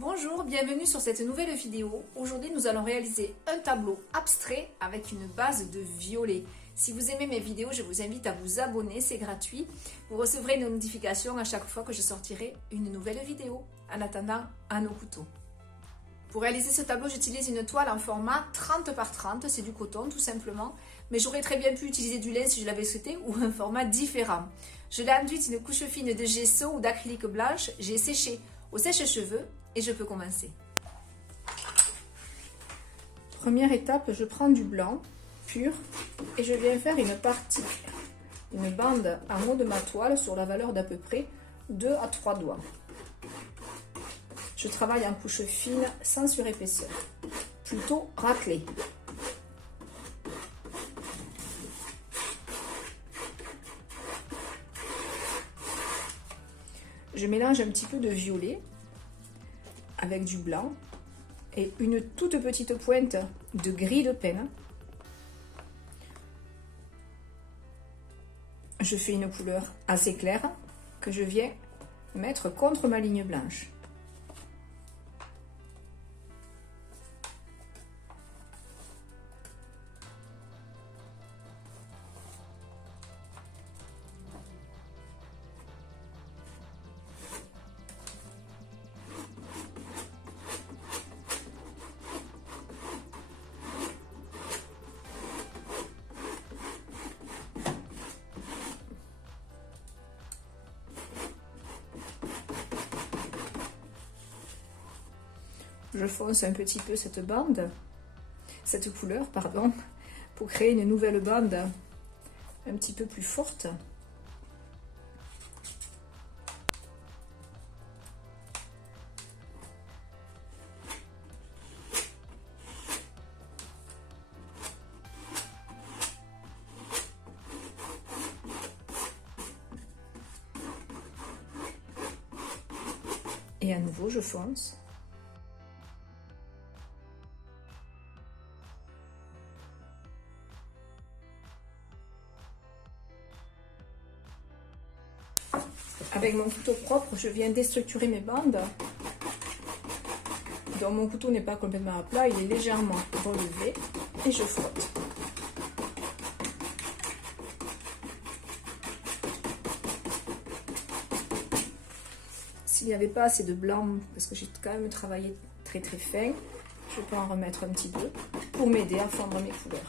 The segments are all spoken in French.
Bonjour, bienvenue sur cette nouvelle vidéo. Aujourd'hui, nous allons réaliser un tableau abstrait avec une base de violet. Si vous aimez mes vidéos, je vous invite à vous abonner, c'est gratuit. Vous recevrez une notification à chaque fois que je sortirai une nouvelle vidéo. En attendant, à nos couteaux. Pour réaliser ce tableau, j'utilise une toile en format 30 par 30, c'est du coton tout simplement. Mais j'aurais très bien pu utiliser du lin si je l'avais souhaité ou un format différent. Je l'ai enduite une couche fine de gesso ou d'acrylique blanche. J'ai séché au sèche-cheveux et je peux commencer. Première étape, je prends du blanc pur et je viens faire une bande en haut de ma toile sur la valeur d'à peu près 2 à 3 doigts. Je travaille en couche fine sans surépaisseur, plutôt raclée. Je mélange un petit peu de violet avec du blanc et une toute petite pointe de gris de pin. Je fais une couleur assez claire que je viens mettre contre ma ligne blanche. Je fonce un petit peu cette couleur, pour créer une nouvelle bande un petit peu plus forte. Et à nouveau, je fonce. Avec mon couteau propre, je viens déstructurer mes bandes. Donc mon couteau n'est pas complètement à plat, il est légèrement relevé et je frotte. S'il n'y avait pas assez de blanc, parce que j'ai quand même travaillé très fin, je peux en remettre un petit peu pour m'aider à fondre mes couleurs.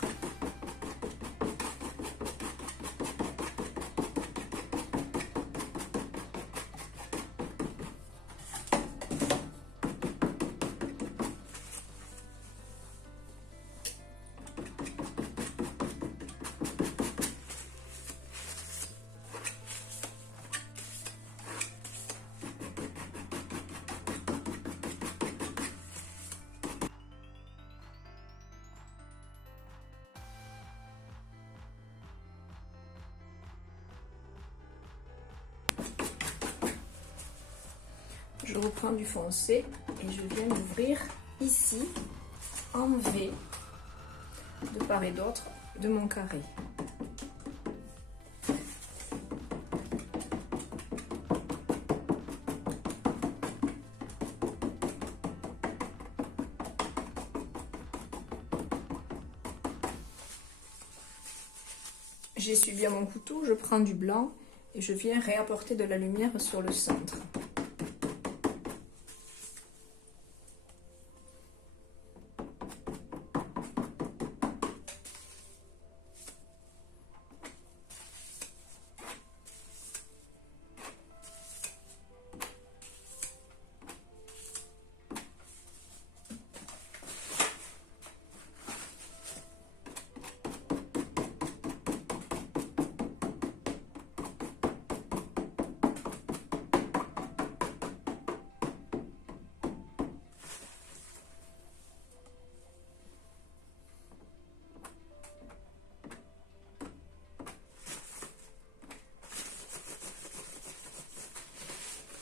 Je reprends du foncé et je viens d'ouvrir ici en V de part et d'autre de mon carré. J'essuie bien mon couteau, je prends du blanc et je viens réapporter de la lumière sur le centre.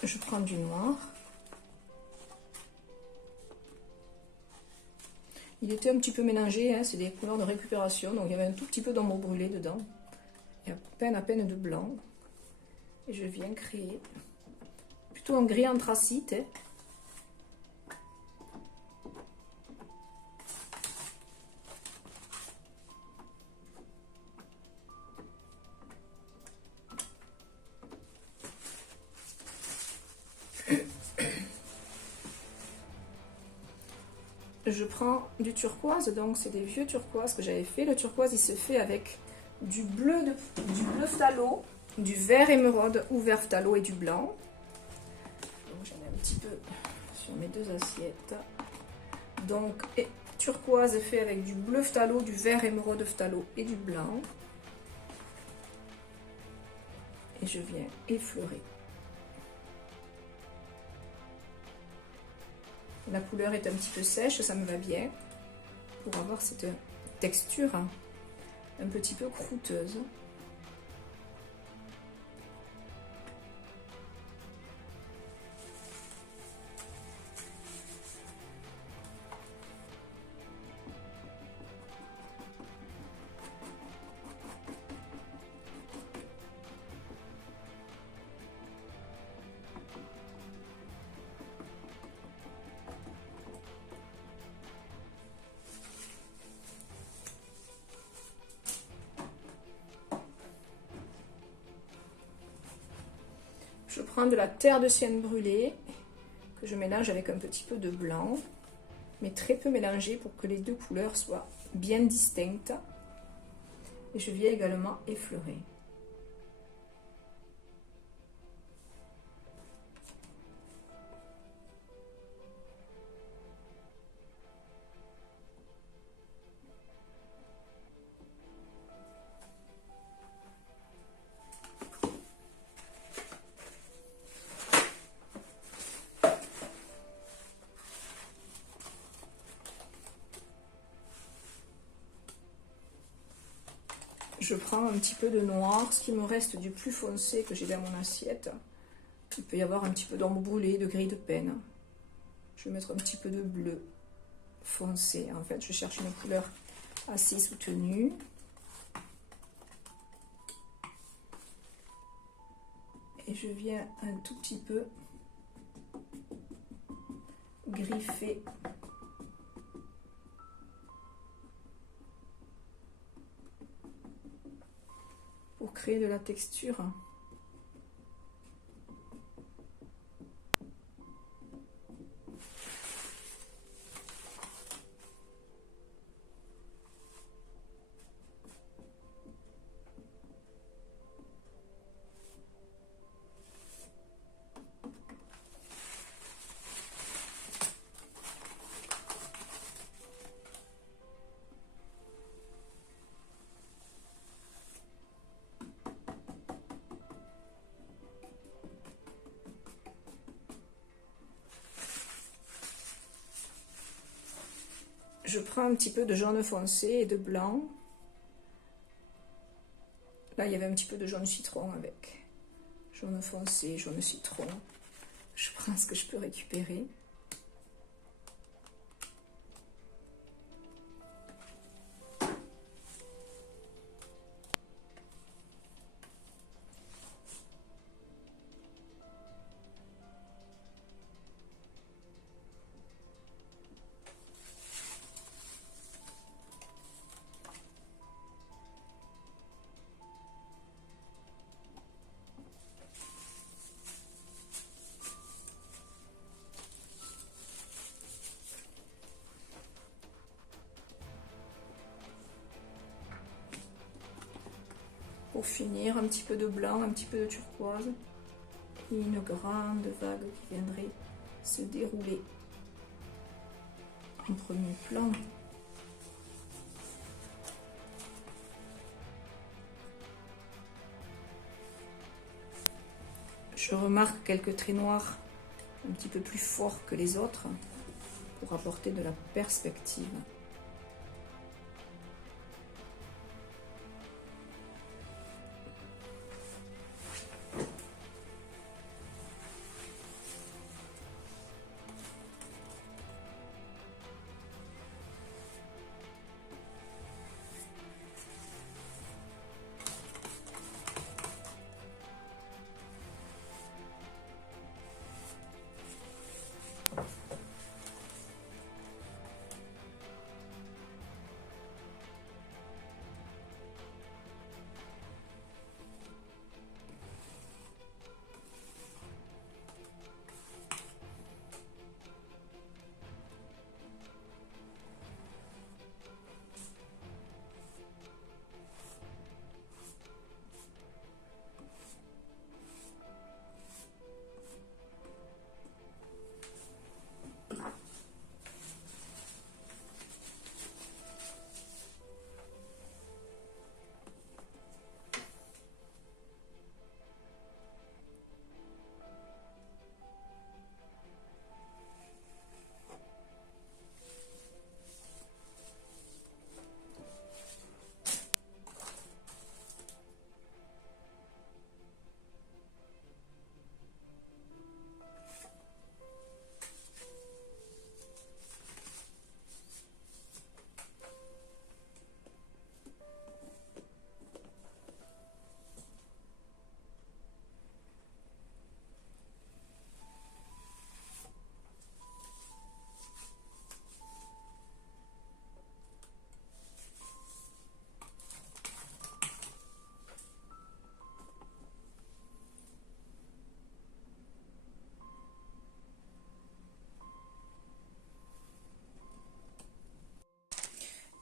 Je prends du noir. Il était un petit peu mélangé, hein, c'est des couleurs de récupération, donc il y avait un tout petit peu d'ombre brûlée dedans. Il y a à peine de blanc. Et je viens créer plutôt un gris anthracite. Hein. je prends du turquoise, donc c'est des vieux turquoise que j'avais fait. Le turquoise, il se fait avec du bleu phthalo, du vert émeraude ou vert phthalo et du blanc. Donc j'en ai un petit peu sur mes deux assiettes. Donc turquoise est fait avec du bleu phthalo, du vert émeraude phthalo et du blanc. Et je viens effleurer. La couleur est un petit peu sèche, ça me va bien pour avoir cette texture un petit peu croûteuse. Je prends de la terre de sienne brûlée que je mélange avec un petit peu de blanc, mais très peu mélangé pour que les deux couleurs soient bien distinctes. Et je viens également effleurer. Je prends un petit peu de noir, ce qui me reste du plus foncé que j'ai dans mon assiette. Il peut y avoir un petit peu d'ombre brûlée, de gris de peine. Je vais mettre un petit peu de bleu foncé. En fait, je cherche une couleur assez soutenue. Et je viens un tout petit peu griffer pour créer de la texture. Je prends un petit peu de jaune foncé et de blanc. Là, il y avait un petit peu de jaune citron avec. Jaune foncé, jaune citron. Je prends ce que je peux récupérer. Pour finir, un petit peu de blanc, un petit peu de turquoise et une grande vague qui viendrait se dérouler en premier plan. Je remarque quelques traits noirs un petit peu plus forts que les autres pour apporter de la perspective.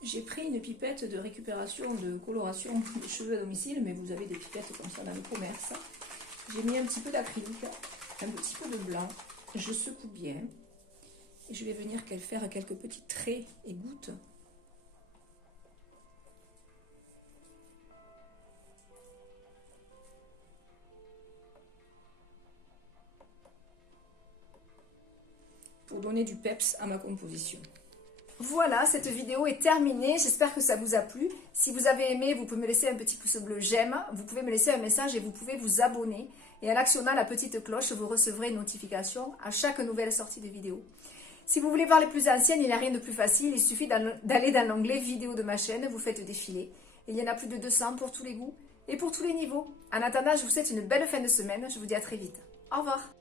J'ai pris une pipette de récupération de coloration des cheveux à domicile, mais vous avez des pipettes comme ça dans le commerce. J'ai mis un petit peu d'acrylique, un petit peu de blanc, je secoue bien et je vais venir faire quelques petits traits et gouttes. Pour donner du peps à ma composition. Voilà, cette vidéo est terminée. J'espère que ça vous a plu. Si vous avez aimé, vous pouvez me laisser un petit pouce bleu j'aime. Vous pouvez me laisser un message et vous pouvez vous abonner. Et en actionnant la petite cloche, vous recevrez une notification à chaque nouvelle sortie de vidéo. Si vous voulez voir les plus anciennes, il n'y a rien de plus facile. Il suffit d'aller dans l'onglet vidéo de ma chaîne. Vous faites défiler. Il y en a plus de 200 pour tous les goûts et pour tous les niveaux. En attendant, je vous souhaite une belle fin de semaine. Je vous dis à très vite. Au revoir.